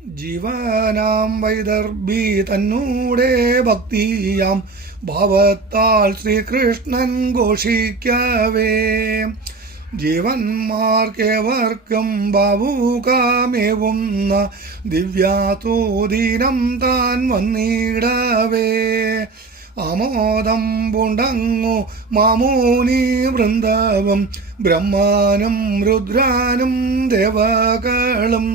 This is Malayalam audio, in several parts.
ജീവനാം വൈദർഭി തന്നൂടെ ഭക്തിയാം ഭാവത്താൽ ശ്രീകൃഷ്ണൻ ഘോഷിക്കവേ ജീവന്മാർക്കേവർക്കും ബാവുകാമേവുന്ന ദിവ്യാതോദീനം താൻ വന്നിടവേ ആമോദം പൂണ്ടങ്ങു മാമൂനി വൃന്ദവും ബ്രഹ്മാനും രുദ്രാനും ദേവകളും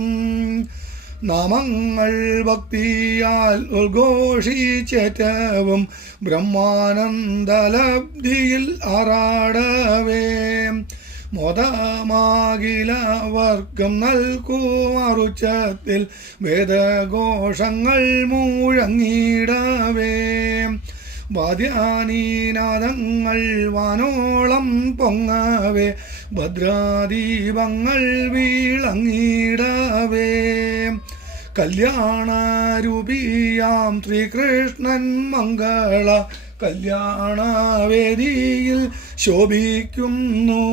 നാമങ്ങൾ ഭക്തിയാൽ ഉദ്ഘോഷിച്ചേറ്റവും ബ്രഹ്മാനന്ദലബ്ധിയിൽ ആറാടവേ മോദമാകിലവർക്കും നൽകുമാറുച്ചത്തിൽ വേദഘോഷങ്ങൾ മുഴങ്ങിടവേ വാദ്യാനീനാദങ്ങൾ വാനോളം പൊങ്ങവേ ഭദ്രാദീപങ്ങൾ വീളങ്ങിടവേ കല്യാണരൂപിയാം ശ്രീകൃഷ്ണൻ മംഗള കല്യാണവേദിയിൽ ശോഭിക്കുന്നു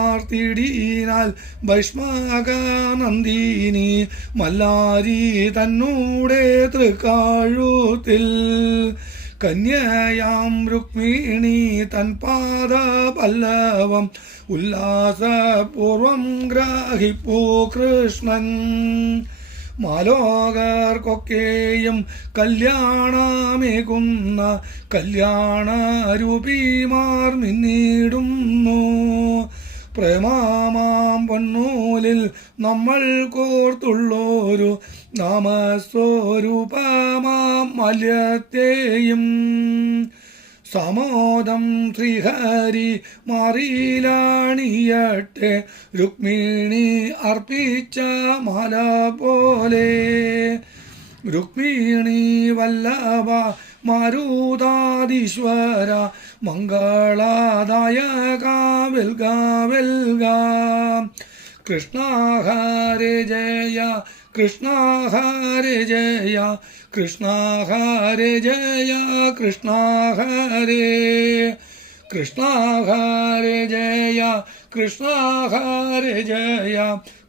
മാലാചാർത്തിടീനാൽ ഭൈഷ്മകനന്ദിനി മല്ലാരി തന്നൂടെ തൃക്കാഴുത്തിൽ കന്യയാം രുക്മിണി തൻ പാദ പല്ലവം ഉല്ലാസപൂർവം ഗ്രാഹിപ്പൂ കൃഷ്ണൻ മാലോകർക്കൊക്കെയും കല്യാണമേകുന്ന കല്യാണരൂപിമാർ മിന്നിടുന്നു പ്രേമാമാം പൊന്നൂലിൽ നമ്മൾ കോർത്തുള്ളൊരു നാമസ്വരൂപമാം മല്യത്തെയും സമോദം ശ്രീഹരി മാറിയിലാണിയട്ടെ രുക്മിണി അർപ്പിച്ച മാല പോലെ രുക്മിണി വല്ലഭ മാരുതാധീശ്വര മംഗളദായക വെൽഗ വെൽഗ കൃഷ്ണ ഹരേ ജയ കൃഷ്ണ ഹരേ ജയ കൃഷ്ണ ഹരേ ജയ കൃഷ്ണ ഹരേ കൃഷ്ണ ഹരേ ജയ കൃഷ്ണ ഹരേ ജയ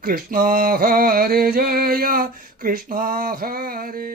കൃഷ്ണ ഹരേ ജയ കൃഷ്ണ ഹരേ